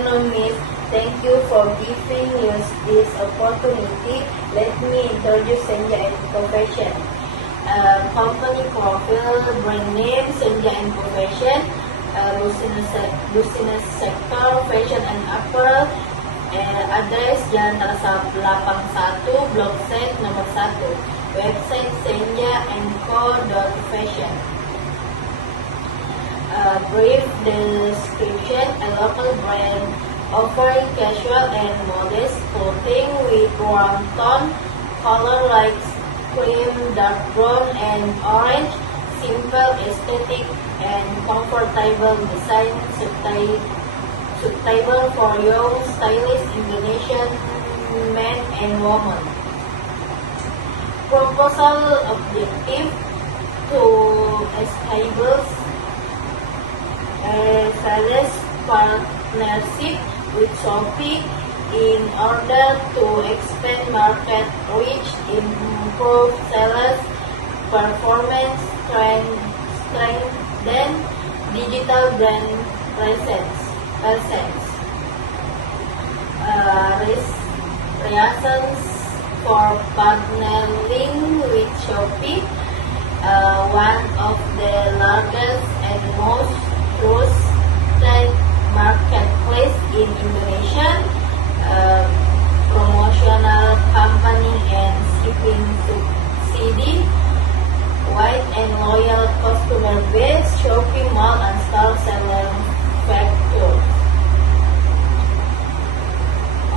afternoon, Miss. Thank you for giving us this opportunity. Let me introduce Senja and Profession. Company profile, brand name, Senja and Profession, business sector, fashion and apparel, address Jalan Tarasap 81, Blok Set nomor 1, website senjaandco.fashion. Brief description: a local brand offering casual and modest clothing with warm tone color like cream, dark brown, and orange. Simple aesthetic and comfortable design suitable for young, stylish Indonesian men and women. Proposal objective: to establish sales partnership with Shopee in order to expand market reach, improve sales performance, strengthen digital brand presence. Reasons for partnering with Shopee, one of the largest and most trusted marketplace in Indonesia, promotional company and shipping subsidy, wide and loyal customer base, shopping mall and store seller factor.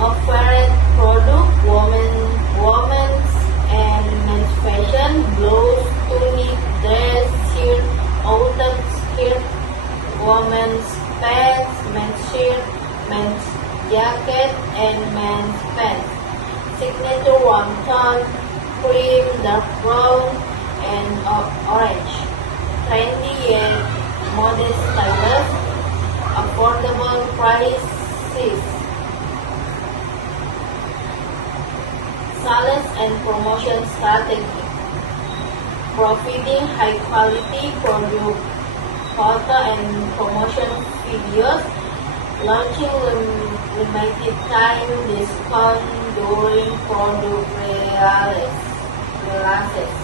Offered product: women's and men's fashion, blouse, tunic, dress, shirt, outer skirt, women's pants, men's shirt, men's jacket, and men's pants. Signature one-tone, cream, dark brown, and orange. Trendy yet modest styles, affordable prices. Sales and promotion strategy: providing high quality product, photo and promotion videos, launching limited time discount during product releases.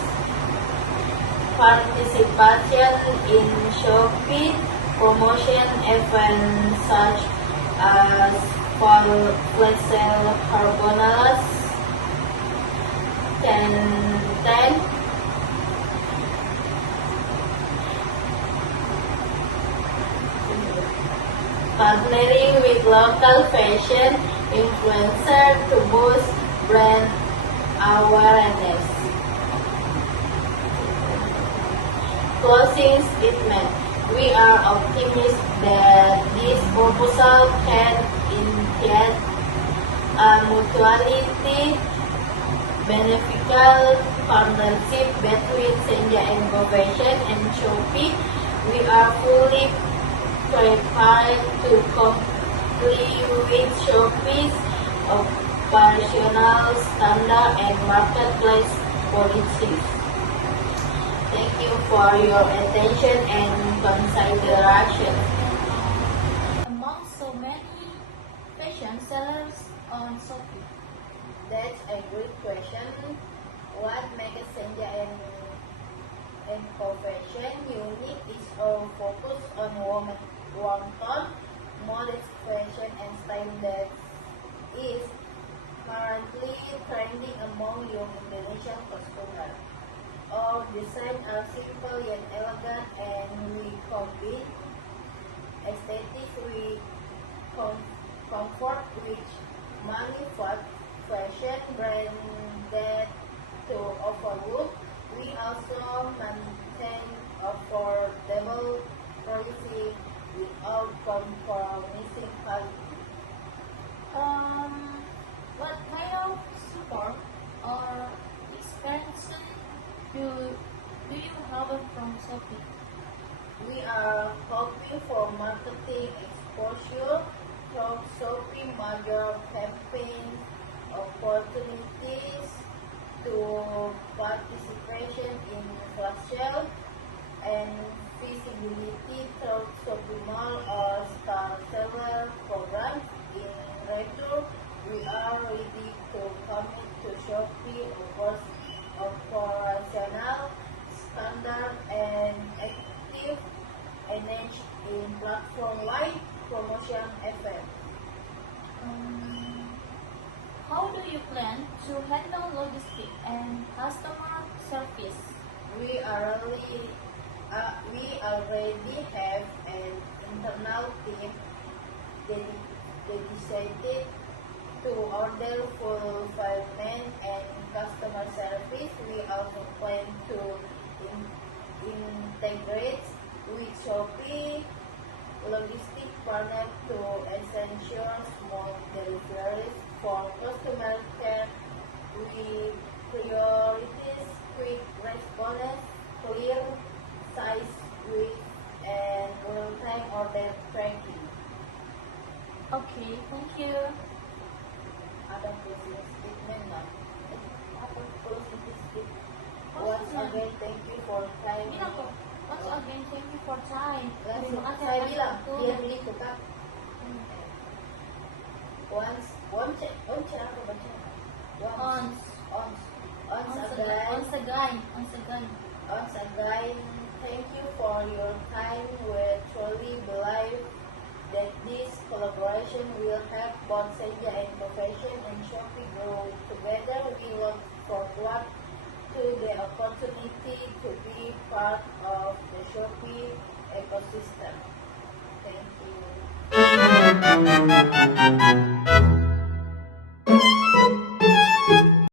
Participation in Shopee promotion events such as Flash Sale Carbonalas 10/10, partnering with local fashion influencers to boost brand awareness. Closing statement: we are optimistic that this proposal can initiate a mutually beneficial partnership between Senja and Profession and Shopee. We are fully prepared to comply with Shopee's operational standard and marketplace policies. Thank you for your attention and consideration. Among so many fashion sellers on Shopee? That's a good question. What makes Senja and Profession unique is our focus on warm-tone, modest fashion and style that is currently trending among young Indonesian consumers. Our designs are simple yet elegant, and we combine aesthetics with comfort, which fashion branded to overlook. We also maintain affordable pricing without compromising quality. What kind of support or expansion do you have from Shopee? We are hoping for marketing exposure from Shopee, major campaign opportunities to participation in flash sale and visibility through Shopee Mall or Star Seller programs. Shopee offers operational standard and active manage in platform-wide promotion effort. How do you plan to handle logistics and customer service? We already have an internal team dedicated to order fulfillment and customer service. We also plan to integrate with Shopee logistic partner to ensure small deliveries for customer care. We prioritize quick response, clear size width, and real-time order tracking. Okay, thank you. Ada closing statement na? Apa closing statement? Closing Once na. again, thank you for time. Bilang ko, once again, thank you for time. Langsung Terima kasih saya atas bilang, waktu. biar begitu kan. Once apa baca? Once. Once again, thank you for your time. We truly believe that this collaboration will help both Senja and Profession and Shopee grow together. We look forward to the opportunity to be part of the Shopee ecosystem. Thank you.